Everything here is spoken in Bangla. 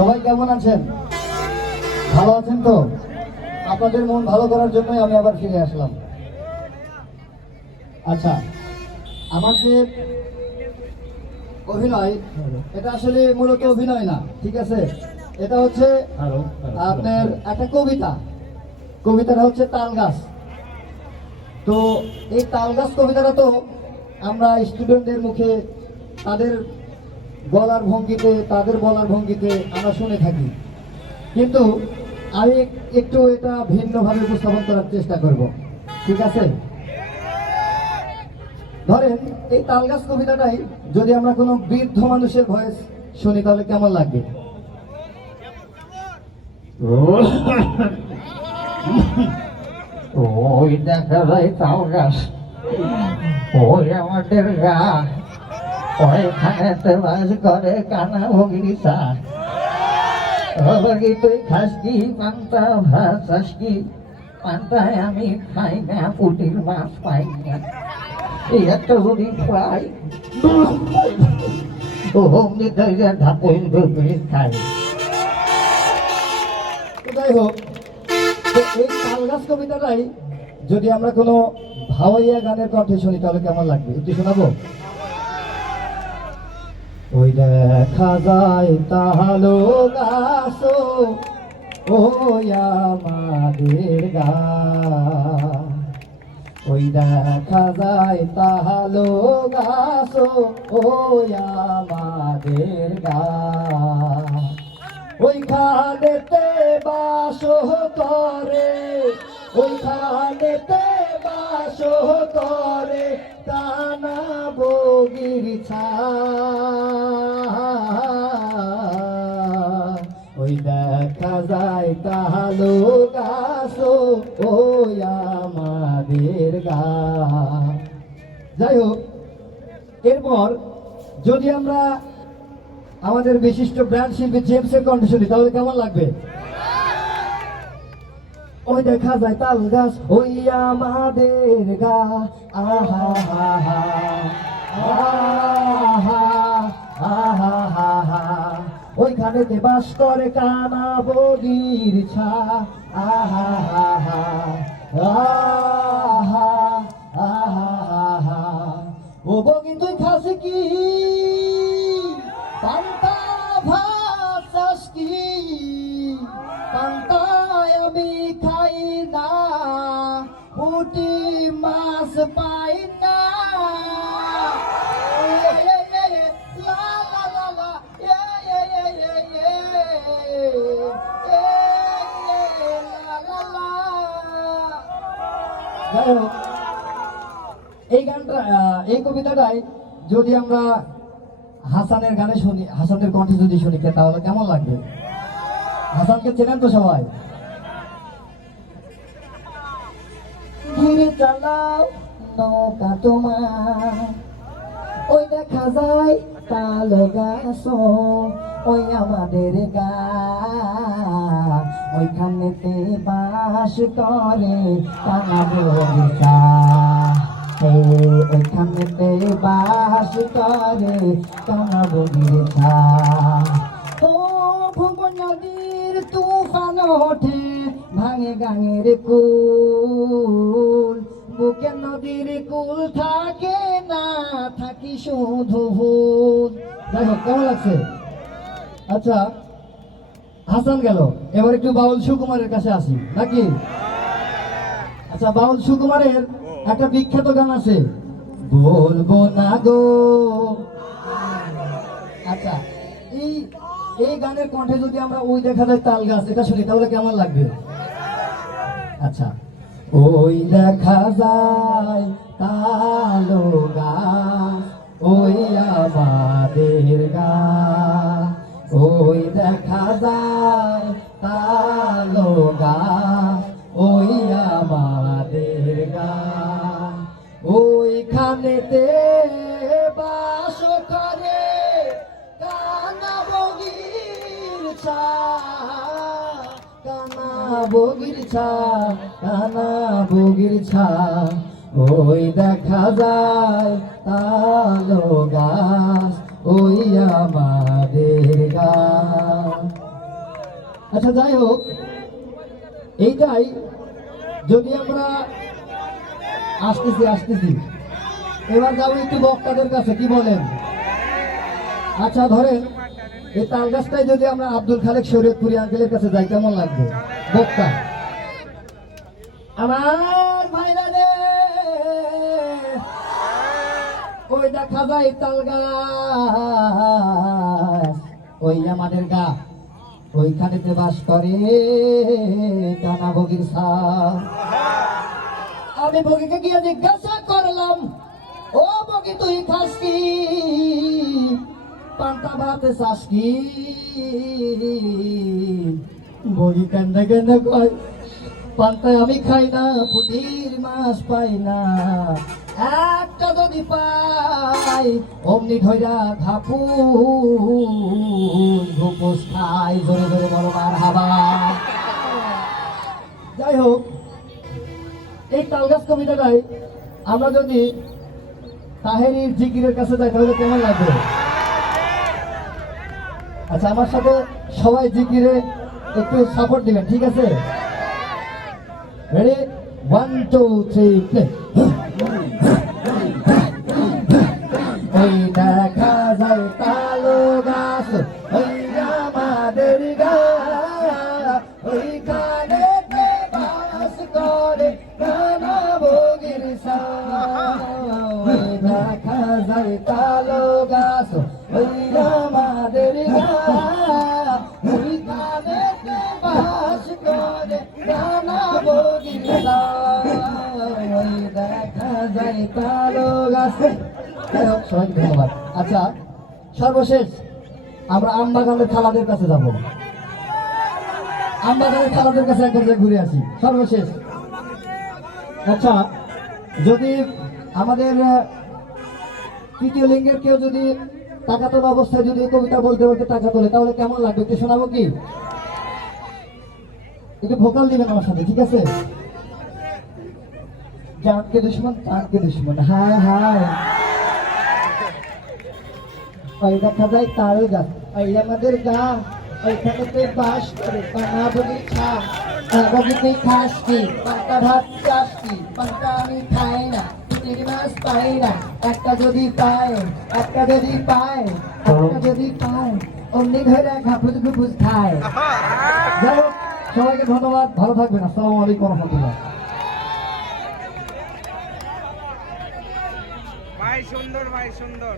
সবাই কেমন আছেন? ভালো আছেন তো? আপনাদের মন ভালো করার জন্যই আমি আবার ফিরে আসলাম। আচ্ছা, আমার যে অভিনয়, এটা আসলে মূলত অভিনয় না, ঠিক আছে? এটা হচ্ছে আপনার একটা কবিতা। কবিতাটা হচ্ছে তাল গাছ। তো এই তাল গাছ কবিতাটা তো আমরা স্টুডেন্টদের মুখে তাদের বলার ভঙ্গিতে আমরা শুনে থাকি, কিন্তু আমি একটু এটা ভিন্নভাবে উপস্থাপন করার চেষ্টা করব, ঠিক আছে? ধরেন এই তালগাছ কবিতাটাই যদি আমরা কোনো বৃদ্ধ মানুষের ভয়েস শুনি তাহলে কেমন লাগবে? ওই দেখা যায় তাল গাছ, ওই আমাদের গা, ওইখানে বাস করে কানা ভগিসা। ওই তুই খাস কি পান্তা ভাত চাস কি? পান্তায় আমি খাই না, পুটির মাছ পাই না। এই একটা যদি পাই অমনি ধাপই ধুপি খাই। যাই হোক, তো এই তালগাছ কবিতাটাই যদি আমরা কোনো ভাওয়াইয়া গানের কণ্ঠে শুনি তাহলে কেমন লাগবে একটু শোনাবো? ওই দেখা যায় তাহালো গাছ, ওই আমাদের গা, ওই দেখা যায় তাহালো গাছ, ওই আমাদের গা, ওইখানেতে বাস করে, ওইখানেতে বাস করে কানা বগির ছা, ওই দেখা যায় তাহালো গাছ, ওই আমাদের গা। যাই হোক, এরপর যদি আমরা আমাদের বিশিষ্ট ব্র্যান্ড শিল্পী জেমসের কণ্ঠ শুনি তাহলে কেমন লাগবে? ওই দেখা যায় তাল গাছ, ওই আমাদের গা, আহা হা হা, আহা আহা হা হা, ওইখানেতে বাস করে কানা বগির ছা, আহা হা হা, আহা আহা হা হা। ও বগি তুই খাস কি? পান্তা ভাত চাস কি? পান্তায় আমি খাই না, পুটি মাছ পাই না। লা লা লা লা, লা লা লা। যাই হোক, এই গানটা এই কবিতাটাই যদি আমরা হাসানের গানে শুনি, হাসানের কণ্ঠে যদি শুনি তাহলে কেমন লাগবে? হাসানকে চেনেন তো সবাই? ধীরে চালাও নৌকা তোমার, ওই দেখা যায় তাল গাছ, ওই আমাদের গা, ওইখানেতে বাস করে কানা বগিচা, ওইখানেতে বাস করে কানা বগিচা। ও ভুবন নদীর তুফান ওঠে, ভাঙে গাঙের কুল, বুকের নদীর কুল থাকে না, থাকি শুধু ভুল। যাই হোক, কেমন লাগছে? আচ্ছা, হাসান গেল, এবার একটু বাউল সুকুমারের কাছে আসি নাকি? আচ্ছা, বাউল সুকুমারের একটা বিখ্যাত গান আছে, বলবো না গো। আচ্ছা, এই গানের কণ্ঠে যদি আমরা ওই দেখা যায় তাল গাছ এটা শুনি তাহলে কেমন লাগবে? আচ্ছা, ওই দেখা যায় তালো গাছ, ওই আমাদের গা, ওই দেখা যায় তালো গাছ, ওই আমাদের গা, ওইখানেতে বাস করে কানা বগির ছা, কানা বগির ছা, কানা বগির ছা, ওই দেখা যায় তালো গাছ, ওই আমাদের গা। আচ্ছা যাই হোক, এইটাই যদি আমরা আসতেছি এবার যাবো একটু বক্তাদের কাছে, কি বলেন? আচ্ছা ধরেন এই তাল গাছটাই যদি আমরা আব্দুল খালেক শরীয়তপুরি আঙ্কেলের কাছে যাই, কেমন লাগবে? বক্তা আমার ভাইরা রে, ওই দেখা যায় তাল গাছ, ওই আমাদের গা, ওইখানেতে বাস করে টানা বগির সাপ। আমি বগিকে গিয়ে জিজ্ঞাসা করলাম, ও বগি তুই খাস কি, পান্তা ভাত চাস কি? বগি কান্দা কান্দা কয়, পান্তায় আমি খাই না, পুটির মাছ পাই না, একটা যদি পাই অমনি ধৈরা ঘাপু ঘুপুস খাই, জোরে জোরে বড় মার হাবা। যাই হোক, এই তালগাছ কবিতাটাই আমরা যদি তাহেরির জিকিরের কাছে যাই তাহলে কেমন লাগবে? আচ্ছা আমার সাথে সবাই জিকিরে একটু সাপোর্ট দিবেন, ঠিক আছে? Ready, 1 2 3 play. ওই দেখা যায় তালো গাছ, ওই আমাদের গা, ওইখানে বাস করে নানা বগির সাপ। ওই দেখা যায় তালো গাছ, ওই আমাদের গা, ওইখানে বাস করে নানা বগির সাপ। ওই দেখা যায় তালো গাছ। সবাইকে ধন্যবাদ। আচ্ছা সর্বশেষ আমরা আমবাগানের খালাদের কাছে যাব, আমবাগানের খালাদের কাছে একবার ঘুরে আসি সর্বশেষ। আচ্ছা যদি আমাদের তৃতীয় লিঙ্গের কেউ যদি টাকা তোলা অবস্থায় যদি কবিতা বলতে বলতে টাকা তোলে তাহলে কেমন লাগবে একটু শোনাবো কি? একটু ভোকাল দিবেন আমার সাথে, ঠিক আছে? জানকে দুশ্মন তানকে দুশ্মন, হায় হায়। ওই দেখা যায় তাল গাছ, ওই আমাদের গা, ওইখানে বাস করে পানা বগির ছা। বগি তুই খাস কি, পান্তা ভাত চাস কি? পান্তা আমি খাই না, পুটির মাছ পাই না, একটা যদি পায়, একটা যদি পায়, একটা যদি পায় অমনি ধরে ঘাপুস ঘুপুস খায়। যাই হোক, সবাইকে ধন্যবাদ, ভালো থাকবেন। আসসালামু আলাইকুম রহমতুল্লাহ। ভাই সুন্দর